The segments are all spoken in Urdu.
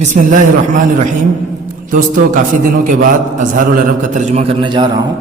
بسم اللہ الرحمن الرحیم۔ دوستو، کافی دنوں کے بعد اظہار العرب کا ترجمہ کرنے جا رہا ہوں۔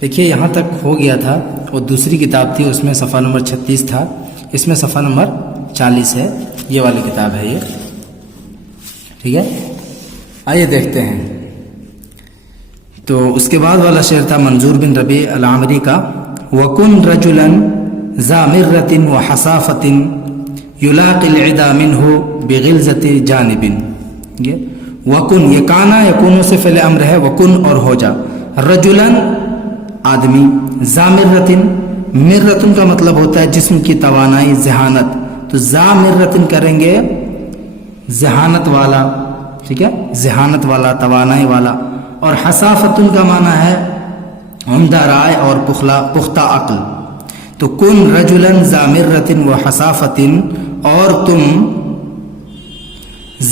دیکھیے یہاں تک ہو گیا تھا، وہ دوسری کتاب تھی، اس میں صفحہ نمبر 36 تھا، اس میں صفحہ نمبر 40 ہے، یہ والی کتاب ہے یہ، ٹھیک ہے۔ آئیے دیکھتے ہیں۔ تو اس کے بعد والا شعر تھا منظور بن ربیع العامری کا، وَكُنْ رَجُلًا ذَا مِرَّةٍ وَحَصَافَةٍ يُلَاقِ الْعِدَى مِنْهُ بِغِلْظَةِ جَانِبٍ۔ وَكُنْ، یہ کانا یکونو سے فعل امر ہے، وَكُنْ اور ہو جا، رجلاً آدمی، ذا مرتن، مرتن کا مطلب ہوتا ہے جسم کی توانائی، ذہانت، تو ذا مرتن کریں گے ذہانت والا، ٹھیک ہے، ذہانت والا، توانائی والا، اور حصافتن کا معنی ہے عمدہ رائے اور پختہ عقل۔ تو کن رجلاً ذا مرتن و حصافتن، اور تم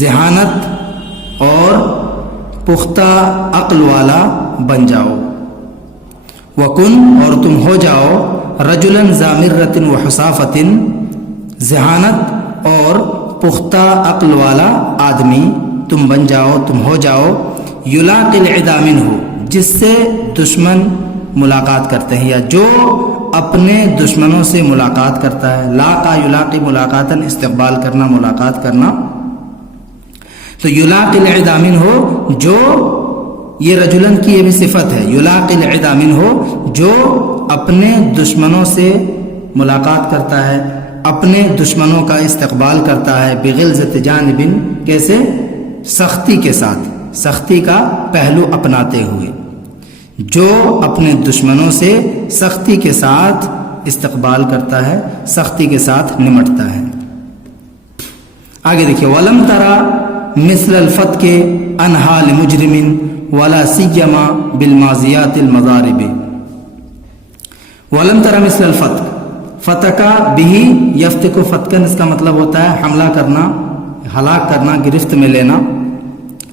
ذہانت اور پختہ عقل والا بن جاؤ، وکن اور تم ہو جاؤ، رجلاً ذا مرۃ و حصافۃ، ذہانت اور پختہ عقل والا آدمی تم بن جاؤ، تم ہو جاؤ، یلاقی العدا منہ، جس سے دشمن ملاقات کرتے ہیں، یا جو اپنے دشمنوں سے ملاقات کرتا ہے۔ لاقا یلاقی ملاقاتاً، استقبال کرنا، ملاقات کرنا۔ تو یلاقی العدا منہ، جو یہ رجلن کی یہ بھی صفت ہے، یلاقی العدا منہ، جو اپنے دشمنوں سے ملاقات کرتا ہے، اپنے دشمنوں کا استقبال کرتا ہے، بغلظۃ جانب، کیسے؟ سختی کے ساتھ، سختی کا پہلو اپناتے ہوئے، جو اپنے دشمنوں سے سختی کے ساتھ استقبال کرتا ہے، سختی کے ساتھ نمٹتا ہے۔ آگے دیکھیے، وَلَمْ تَرَى مثل الفتح انہا لمجرم ولا سیما بالماضیات المضارب۔ ولم ترى مثل الفتح، فتح کا بھی یفتح کو فتقن، اس کا مطلب ہوتا ہے حملہ کرنا، ہلاک کرنا، گرفت میں لینا۔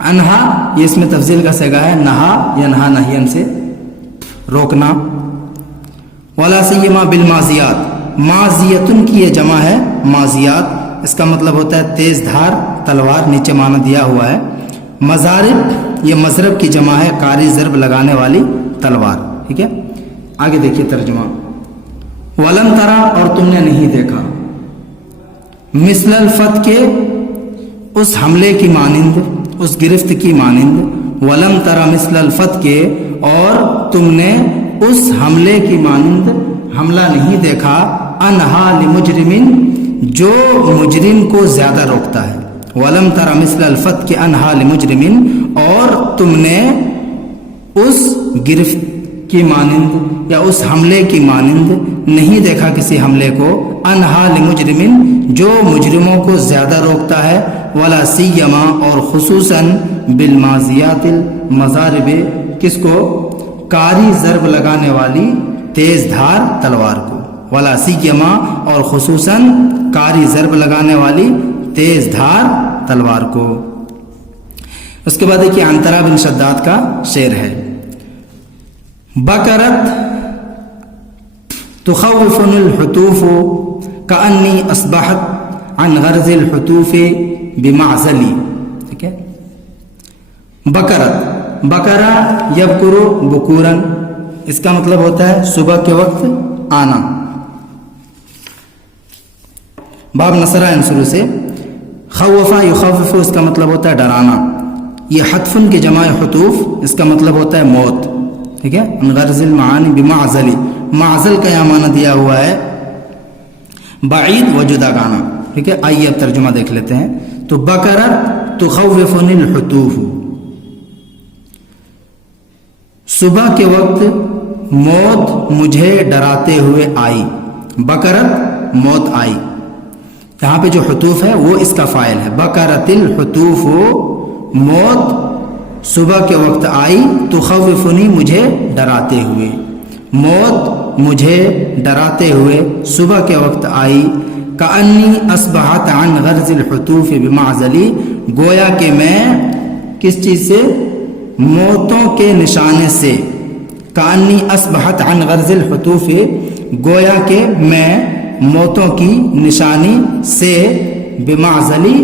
انہا، یہ اس میں تفضیل کا صیغہ ہے، نہا ینہا نہین سے روکنا۔ ولا سیما بالماضیات، ماضیتن کی یہ جمع ہے، ماضیات، اس کا مطلب ہوتا ہے تیز دھار تلوار، نیچے معنی دیا ہوا ہے۔ مضارب، یہ مضرب کی جمع ہے، کاری ضرب لگانے والی تلوار، ٹھیک ہے۔ آگے دیکھیے ترجمہ، ولم ترى، اور تم نے نہیں دیکھا، مثل الفتح کے اس حملے کی مانند، اس گرفت کی مانند، ولم ترى مثل الفتح کے، اور تم نے اس حملے کی مانند حملہ نہیں دیکھا، انہا لمجرم، جو مجرم کو زیادہ روکتا ہے۔ وَلَمْ تَرَ مِثْلَ الْفَتْحِ أَنْهَا لِمُجْرِمٍ، اور تم نے اس گرفت کی مانند یا اس حملے کی مانند نہیں دیکھا کسی حملے کو، انہا لمجرم، جو مجرموں کو زیادہ روکتا ہے، ولا سیما، اور خصوصاً بالماضیات المضارب، کس کو؟ کاری ضرب لگانے والی تیز دھار تلوار کو، ولا سیما، اور خصوصاً کاری ضرب لگانے والی تیز دھار تلوار کو۔ اس کے بعد دیکھیے عنترہ بن شداد کا شعر ہے، بکرت تخوفنی الحتوف کأنی اصبحت عن غرض الحتوف بمعزلی، ٹھیک ہے۔ بکرت، بکرا یبکر بکورن، اس کا مطلب ہوتا ہے صبح کے وقت آنا، باب نصرہ انصر سے، خوفا یخوف، اس کا مطلب ہوتا ہے ڈرانا، یہ حتفن کی جمع حتوف، اس کا مطلب ہوتا ہے موت، ٹھیک ہے۔ غرض المعانی بمعزلی، معزل کا یہاں معنی دیا ہوا ہے بعید و جدا گانا، ٹھیک ہے۔ آئیے اب ترجمہ دیکھ لیتے ہیں۔ تو بکرت تخوفنی الحتوف، صبح کے وقت موت مجھے ڈراتے ہوئے آئی، بکرت موت آئی، یہاں پہ جو حتوف ہے وہ اس کا فاعل ہے، بکرت الحتوف، موت صبح کے وقت آئی، تخوفنی مجھے ڈراتے ہوئے، موت مجھے ڈراتے ہوئے صبح کے وقت آئی، کأنی اصبحت عن غرض الحتوف بمعزلی، گویا کہ میں کس چیز سے؟ موتوں کے نشانے سے، کأنی اصبحت عن غرض الحتوف، گویا کہ میں موتوں کی نشانی سے، بمعزلی،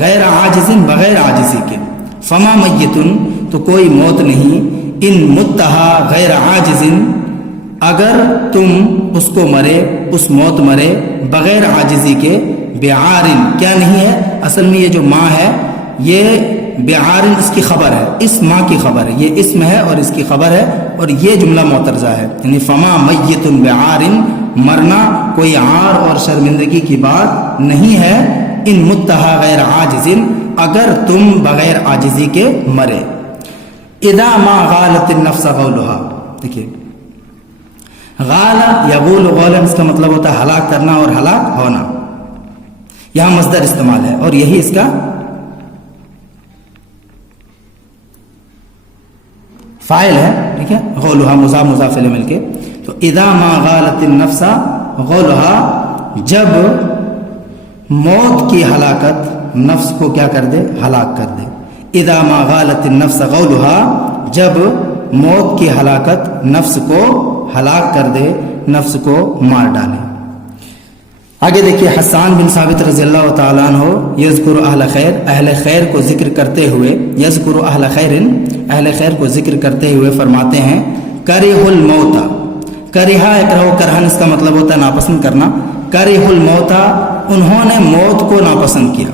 غیر عاجزن بغیر عاجزی کے. فما میتن تو کوئی موت نہیں، ان متہا غیر عاجزن اگر تم اس کو مرے، اس موت مرے بغیر عاجزی کے، بعارن کیا نہیں ہے، اصل میں یہ جو ماں ہے یہ بعارن اس کی خبر ہے، اس ماں کی خبر ہے، یہ اسم ہے اور اس کی خبر ہے، اور یہ جملہ معترضہ ہے. یعنی فما میت بعارن مرنا کوئی عار اور شرمندگی کی بات نہیں ہے، ان متہا غیر عاجزن اگر تم بغیر عاجزی کے مرے. اذا ما غالت النفس غولها، دیکھیے غال یغول غولا اس کا مطلب ہوتا ہے ہلاک کرنا اور ہلاک ہونا. یہاں مصدر استعمال ہے اور یہی اس کا فاعل ہے. ٹھیک ہے، غولها مضاف مضاف الیہ مل کے. تو اذا ما غالت النفس غولها جب موت کی ہلاکت نفس کو کیا کر دے، ہلاک کر دے. اذا ما غالت النفس غولها جب موت کی ہلاکت نفس کو ہلاک کر دے، نفس کو مار ڈالے. آگے دیکھیے حسان بن ثابت رضی اللہ تعالیٰ عنہ یذکر اہل خیر، اہل خیر کو ذکر کرتے ہوئے، یذکر اہل خیر، اہل خیر کو ذکر کرتے ہوئے فرماتے ہیں کرہ الموت. کرہ اکرہ کرہن اس کا مطلب ہوتا ہے ناپسند کرنا. کرہ الموت انہوں نے موت کو ناپسند کیا.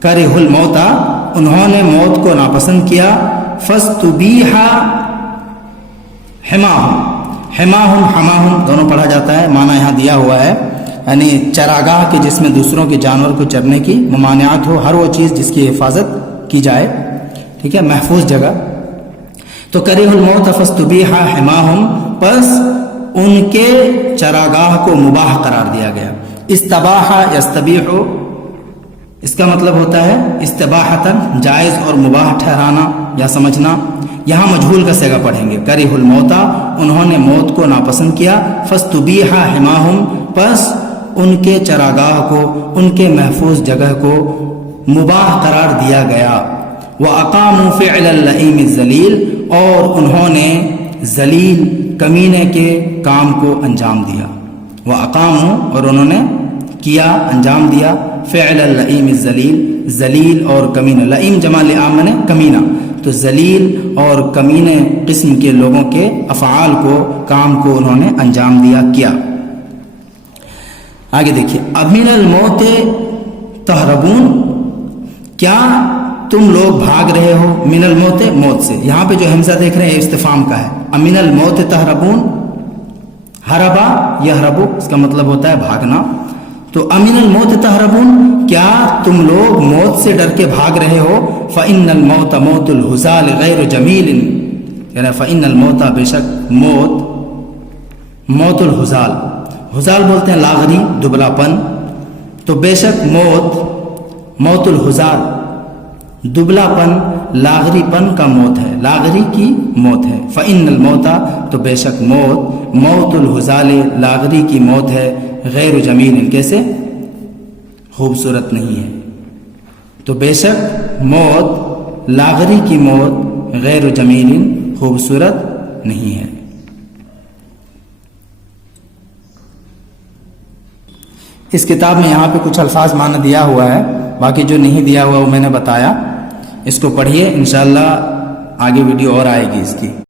کرہ الموت انہوں نے موت کو ناپسند کیا. فاستبیح حماہم، حماہم حماہم دونوں پڑھا جاتا ہے، معنی یہاں دیا ہوا ہے یعنی چراگاہ کے جس میں دوسروں کے جانور کو چرنے کی ممانعت ہو، ہر وہ چیز جس کی حفاظت کی جائے، ٹھیک ہے، محفوظ جگہ. تو کرہ الموت فاستبیح حماہم پس ان کے چراگاہ کو مباح قرار دیا گیا. استباح یستبیح اس کا مطلب ہوتا ہے استباحتاً جائز اور مباح ٹھہرانا یا سمجھنا. یہاں مجہول کا صیغہ پڑھیں گے. کرہ الموت انہوں نے موت کو ناپسند کیا. فاستبیح حماہم پس ان کے چراگاہ کو، ان کے محفوظ جگہ کو مباح قرار دیا گیا. وَأَقَامُوا فِعْلَ اللَّئِيمِ الذَّلِيلِ اور انہوں نے ذلیل کمینے کے کام کو انجام دیا. وَأَقَامُوا اور انہوں نے کیا، انجام دیا، فعل اللئیم الذلیل ذلیل اور کمینہ. لئیم جمع لعام نے کمینہ، تو ذلیل اور کمینے قسم کے لوگوں کے افعال کو، کام کو انہوں نے انجام دیا، کیا. آگے دیکھیے امن الموت تہربون کیا تم لوگ بھاگ رہے ہو، من الموت موت سے. یہاں پہ جو حمزہ دیکھ رہے ہیں استفہام کا ہے. امن الموت تہربون، ہربا یہربو اس کا مطلب ہوتا ہے بھاگنا. تو امن الموت تہربون کیا تم لوگ موت سے ڈر کے بھاگ رہے ہو. فإن الموت موت الہزال غیر جمیل یعنی فإن الموت بے شک موت، موت الہزال، ہزال بولتے ہیں لاغری دبلا پن، تو بے شک موت، موت الہزال دبلا پن لاغری پن کا موت ہے، لاغری کی موت ہے. فإن الموت تو بے شک موت، موت الہزال لاغری کی موت ہے، غیر جمیل کیسے خوبصورت نہیں ہے. تو بے شک موت لاغری کی موت غیر جمیل خوبصورت نہیں ہے. اس کتاب میں یہاں پہ کچھ الفاظ معنی دیا ہوا ہے، باقی جو نہیں دیا ہوا وہ میں نے بتایا. اس کو پڑھیے، انشاءاللہ آگے ویڈیو اور آئے گی اس کی.